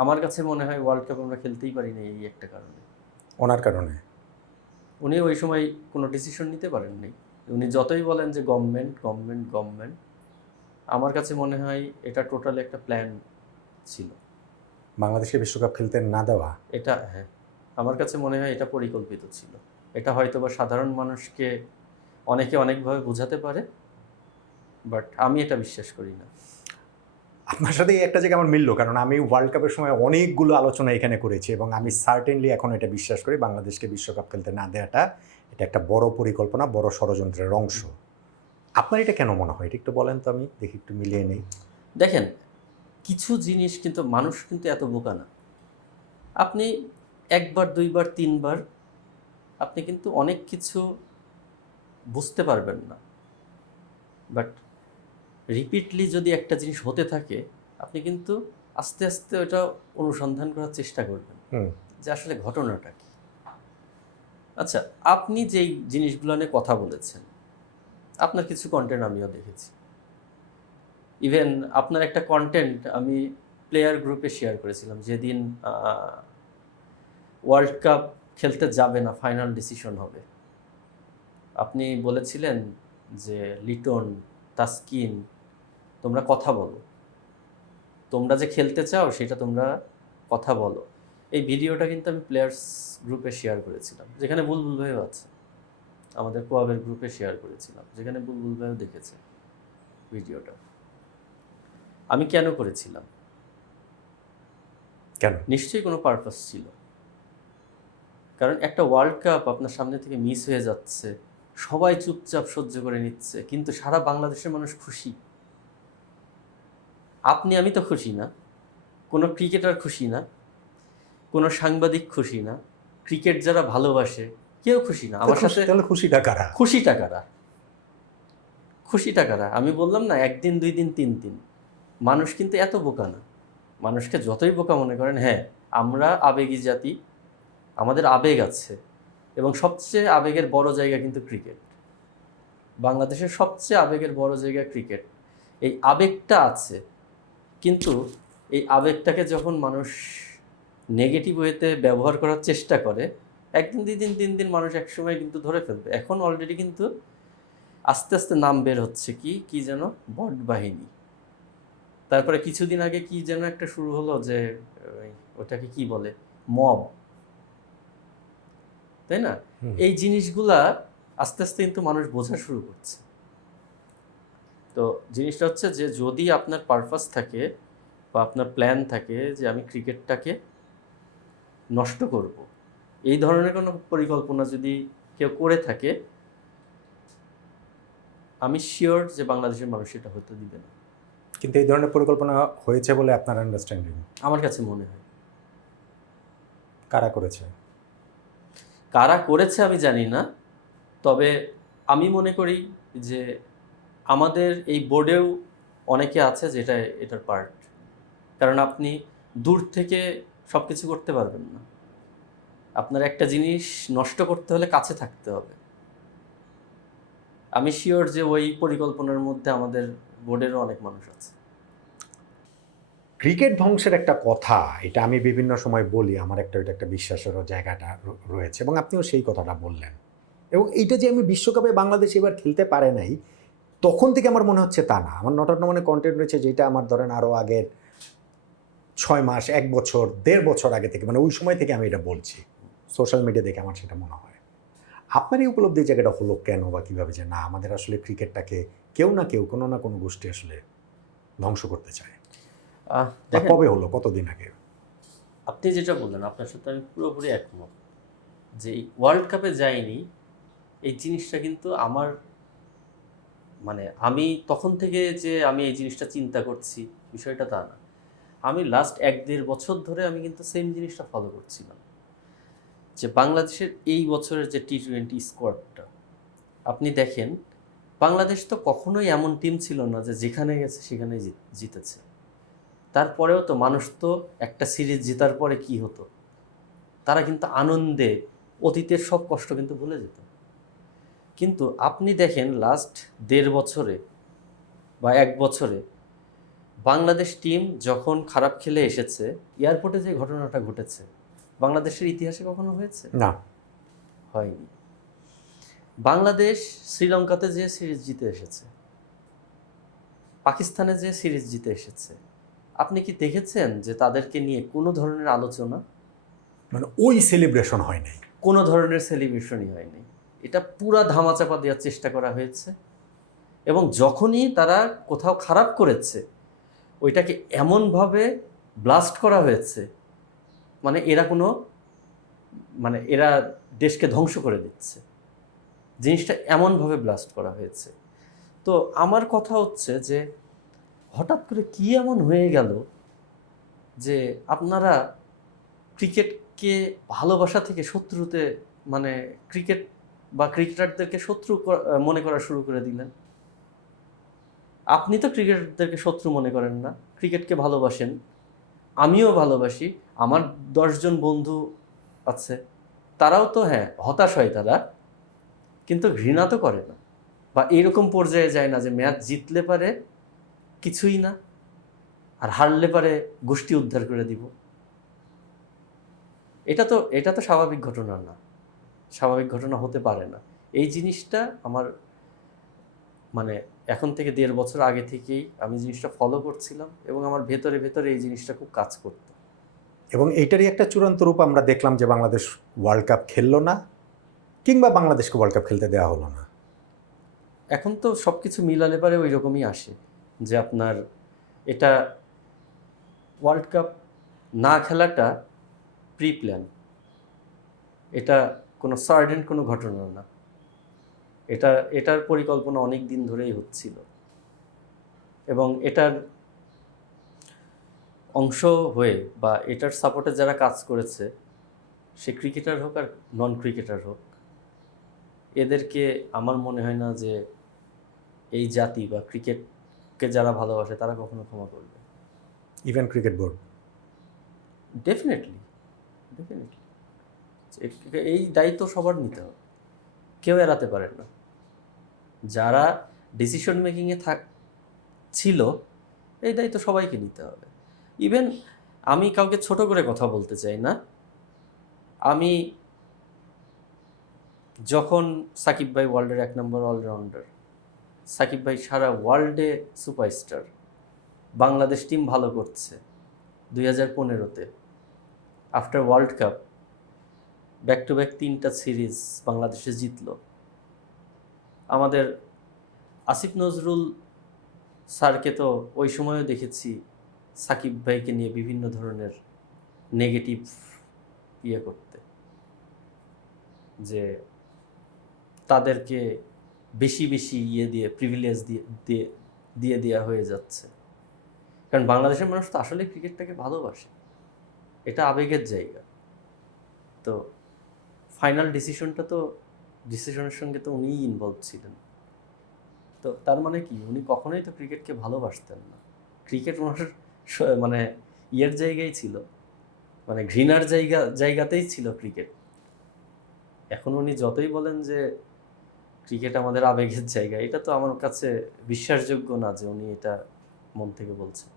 আমার কাছে মনে হয় ওয়ার্ল্ড কাপ আমরা খেলতেই পারি না এই একটা কারণে। ওনার কারণে? উনি ওই সময় কোনো ডিসিশন নিতে পারেননি। উনি যতই বলেন যে গভর্নমেন্ট গভর্নমেন্ট গভর্নমেন্ট, আমার কাছে মনে হয় এটা টোটালি একটা প্ল্যান ছিল। বাংলাদেশকে বিশ্বকাপ খেলতে না দেওয়া? এটা হ্যাঁ, আমার কাছে মনে হয় এটা পরিকল্পিত ছিল। এটা হয়তো বা সাধারণ মানুষকে অনেকে অনেকভাবে বোঝাতে পারে, বাট আমি এটা বিশ্বাস করি না। আপনার সাথে এই একটা জায়গা আমার মিলল, কারণ আমি ওয়ার্ল্ড কাপের সময় অনেকগুলো আলোচনা এখানে করেছি এবং আমি সার্টেনলি এখন এটা বিশ্বাস করি বাংলাদেশকে বিশ্বকাপ খেলতে না দেওয়াটা এটা একটা বড় পরিকল্পনা, বড় ষড়যন্ত্রের অংশ। আপনার এটা কেন মনে হয়? এটা একটু বলেন তো, আমি দেখি একটু মিলিয়ে নেই। দেখেন, কিছু জিনিস কিন্তু মানুষ কিন্তু এত বোকা না। আপনি একবার দুইবার তিনবার আপনি কিন্তু অনেক কিছু বুঝতে পারবেন না, বাট রিপিটলি যদি একটা জিনিস হতে থাকে আপনি কিন্তু আস্তে আস্তে ওটা অনুসন্ধান করার চেষ্টা করবেন যে আসলে ঘটনাটা কি। আচ্ছা, আপনি যেই জিনিসগুলো নিয়ে কথা বলেছেন, আপনার কিছু কন্টেন্ট আমিও দেখেছি। ইভেন আপনার একটা কন্টেন্ট আমি প্লেয়ার গ্রুপে শেয়ার করেছিলাম যেদিন ওয়ার্ল্ড কাপ খেলতে যাবে না, ফাইনাল ডিসিশন হবে। আপনি বলেছিলেন যে লিটন, তাসকিন, তোমরা কথা বলো, তোমরা যে খেলতে চাও সেটা তোমরা কথা বলো। এই ভিডিওটা কিন্তু আমি প্লেয়ার্স গ্রুপে শেয়ার করেছিলাম, যেখানে বুলবুল ভাইও আছে। আমাদের কোয়াবের গ্রুপে শেয়ার করেছিলাম, যেখানে বুলবুল ভাইও দেখেছে ভিডিওটা। আমি কেন করেছিলাম? কেন? নিশ্চয়ই কোনো পারপাস ছিল। কারণ একটা ওয়ার্ল্ড কাপ আপনার সামনে থেকে মিস হয়ে যাচ্ছে, সবাই চুপচাপ সহ্য করে নিচ্ছে, কিন্তু সারা বাংলাদেশের মানুষ খুশি। আপনি আমি তো খুশি না, কোনো ক্রিকেটার খুশি না, কোনো সাংবাদিক খুশি না, ক্রিকেট যারা ভালোবাসে কেউ খুশি না। আমার সাথে তাহলে খুশিটা কারা? খুশিটা কারা? খুশিটা কারা? আমি বললাম না, একদিন দুই দিন তিন দিন। মানুষ কিন্তু এত বোকা না। মানুষকে যতই বোকা মনে করেন, হ্যাঁ আমরা আবেগী জাতি, আমাদের আবেগ আছে, এবং সবচেয়ে আবেগের বড় জায়গা কিন্তু ক্রিকেট। বাংলাদেশের সবচেয়ে আবেগের বড় জায়গা ক্রিকেট। এই আবেগটা আছে, কিন্তু এই আবেগটাকে যখন মানুষ নেগেটিভ ওয়েতে ব্যবহার করার চেষ্টা করে, একদিন দুই দিন তিন দিন মানুষ একসময় কিন্তু ধরে ফেলবে। এখন অলরেডি কিন্তু আস্তে আস্তে নাম বের হচ্ছে, কি যেন বট বাহিনী, তারপরে কিছুদিন আগে কি যেন একটা শুরু হলো যে ওটাকে কি বলে, মব, তাই না? এই জিনিসগুলা আস্তে আস্তে কিন্তু মানুষ বোঝা শুরু করছে। তো জিনিসটা হচ্ছে যে যদি আপনার পারপাস থাকে বা আপনার প্ল্যান থাকে যে আমি ক্রিকেটটাকে নষ্ট করব, এই ধরনের কোনো পরিকল্পনা যদি কেউ করে থাকে, আমি শিওর যে বাংলাদেশের মানুষ এটা হতে দিবে না। কিন্তু এই ধরনের পরিকল্পনা হয়েছে বলে আপনার আন্ডারস্ট্যান্ডিং? আমার কাছে মনে হয়। কারা করেছে? কারা করেছে আমি জানি না, তবে আমি মনে করি যে আমাদের এই বোর্ডেও অনেকে আছে যেটা এটার পার্ট। কারণ আপনি দূর থেকে সব কিছু করতে পারবেন না, আপনার একটা জিনিস নষ্ট করতে হলে কাছে থাকতে হবে। আমি শিওর যে ওই পরিকল্পনার মধ্যে আমাদের বোর্ডেরও অনেক মানুষ আছে। ক্রিকেট ধ্বংসের একটা কথা, এটা আমি বিভিন্ন সময় বলি, আমার এটা একটা বিশ্বাসেরও জায়গাটা রয়েছে এবং আপনিও সেই কথাটা বললেন। এবং এইটা যে আমি বিশ্বকাপে বাংলাদেশ এবার খেলতে পারে নাই, তখন থেকে আমার মনে হচ্ছে তা না। আমার নটান্ন মানে কন্টেন্ট রয়েছে যেটা আমার ধরেন আরও আগের 6 মাস, 1 বছর, 1.5 বছর আগে থেকে, মানে ওই সময় থেকে আমি এটা বলছি। সোশ্যাল মিডিয়া দেখে আমার সেটা মনে হয়। আপনার এই উপলব্ধির জায়গাটা হলো কেন বা কীভাবে, যে না আমাদের আসলে ক্রিকেটটাকে কেউ না কেউ, কোনো না কোনো গোষ্ঠী আসলে ধ্বংস করতে চায়? বা কবে হলো, কতদিন আগে? আপনি যেটা বললেন, আপনার সাথে আমি পুরোপুরি একমত যে এই ওয়ার্ল্ড কাপে যায়নি এই জিনিসটা কিন্তু আমার, মানে আমি তখন থেকে যে আমি এই জিনিসটা চিন্তা করছি বিষয়টা তা না। আমি লাস্ট 1-1.5 বছর ধরে আমি কিন্তু সেম জিনিসটা ফলো করছিলাম, যে বাংলাদেশের এই বছরের যে টি-20 স্কোয়াডটা আপনি দেখেন, বাংলাদেশ তো কখনোই এমন টিম ছিল না যে যেখানে গেছে সেখানে জিতেছে। তারপরেও তো মানুষ তো একটা সিরিজ জেতার পরে কি হতো, তারা কিন্তু আনন্দে অতীতের সব কষ্ট কিন্তু ভুলে যেত। কিন্তু আপনি দেখেন লাস্ট 1.5 বছরে বা 1 বছরে বাংলাদেশ টিম যখন খারাপ খেলে এসেছে, এয়ারপোর্টে যে ঘটনাটা ঘটেছে বাংলাদেশের ইতিহাসে কখনো হয়েছে? না। হয়নি। বাংলাদেশ শ্রীলঙ্কাতে যে সিরিজ জিতে এসেছে, পাকিস্তানে যে সিরিজ জিতে এসেছে, আপনি কি দেখেছেন যে তাদেরকে নিয়ে কোনো ধরনের আলোচনা, মানে ওই সেলিব্রেশন হয় নাই? কোনো ধরনের সেলিব্রেশনই হয়নি। এটা পুরা ধামাচাপা দেওয়ার চেষ্টা করা হয়েছে, এবং যখনই তারা কোথাও খারাপ করেছে ওইটাকে এমনভাবে ব্লাস্ট করা হয়েছে, মানে এরা দেশকে ধ্বংস করে দিচ্ছে, জিনিসটা এমনভাবে ব্লাস্ট করা হয়েছে। তো আমার কথা হচ্ছে যে হঠাৎ করে কি এমন হয়ে গেল যে আপনারা ক্রিকেটকে ভালোবাসা থেকে শত্রুতে, মানে ক্রিকেট বা ক্রিকেটারদেরকে শত্রু মনে করা শুরু করে দিলেন। আপনি তো ক্রিকেটারদেরকে শত্রু মনে করেন না, ক্রিকেটকে ভালোবাসেন, আমিও ভালোবাসি, আমার 10 জন বন্ধু আছে, তারাও তো হ্যাঁ হতাশ হয় তারা, কিন্তু ঘৃণা তো করে না, বা এরকম পর্যায়ে যায় না যে ম্যাচ জিতলে পারে কিছুই না, আর হারলে পারে গোষ্ঠী উদ্ধার করে দিব। এটা তো স্বাভাবিক ঘটনা না, স্বাভাবিক ঘটনা হতে পারে না। এই জিনিসটা আমার মানে এখন থেকে 1.5 বছর আগে থেকেই আমি জিনিসটা ফলো করছিলাম, এবং আমার ভেতরে ভেতরে এই জিনিসটা খুব কাজ করত। এবং এইটারই একটা চূড়ান্ত রূপ আমরা দেখলাম যে বাংলাদেশ ওয়ার্ল্ড কাপ খেললো না, কিংবা বাংলাদেশকে ওয়ার্ল্ড কাপ খেলতে দেওয়া হলো না। এখন তো সব কিছু মিলালে পারে ওই রকমই আসে যে আপনার এটা ওয়ার্ল্ড কাপ না খেলাটা প্রি প্ল্যান, এটা কোনো সার্ডেন কোনো ঘটনা না, এটার পরিকল্পনা অনেক দিন ধরেই হচ্ছিল, এবং এটার অংশ হয়ে বা এটার সাপোর্টে যারা কাজ করেছে, সে ক্রিকেটার হোক আর নন ক্রিকেটার হোক, এদেরকে আমার মনে হয় না যে এই জাতি বা ক্রিকেটকে যারা ভালোবাসে তারা কখনো ক্ষমা করবে। Even cricket board? ডেফিনেটলি এই দায়িত্ব সবার নিতে হবে, কেউ এড়াতে পারে না। যারা ডিসিশন মেকিংয়ে ছিল এই দায়িত্ব সবাইকে নিতে হবে। ইভেন আমি কাউকে ছোট করে কথা বলতে চাই না, আমি যখন সাকিব ভাই ওয়ার্ল্ডের 1 নম্বর অলরাউন্ডার, সাকিব ভাই সারা ওয়ার্ল্ডে সুপারস্টার, বাংলাদেশ টিম ভালো করছে 2015-তে, after world cup back to back 3টা সিরিজ বাংলাদেশে জিতলো। আমাদের আসিফ নজরুল স্যারকে তো ওই সময়ও দেখেছি সাকিব ভাইকে নিয়ে বিভিন্ন ধরনের নেগেটিভ করতে, যে তাদেরকে বেশি বেশি প্রিভিলেজ দিয়ে দেওয়া হয়ে যাচ্ছে। কারণ বাংলাদেশের মানুষ তো আসলে ক্রিকেটটাকে ভালোবাসে, এটা আবেগের জায়গা। তো ফাইনাল ডিসিশনের সঙ্গে তো উনিই ইনভলভ ছিলেন। তো তার মানে কি উনি কখনোই তো ক্রিকেটকে ভালোবাসতেন না, ক্রিকেট ওনার মানে জায়গায় ছিল, মানে ঘৃণার জায়গাতেই ছিল ক্রিকেট। এখন উনি যতই বলেন যে ক্রিকেট আমাদের আবেগের জায়গা, এটা তো আমার কাছে বিশ্বাসযোগ্য না যে উনি এটা মন থেকে বলছেন।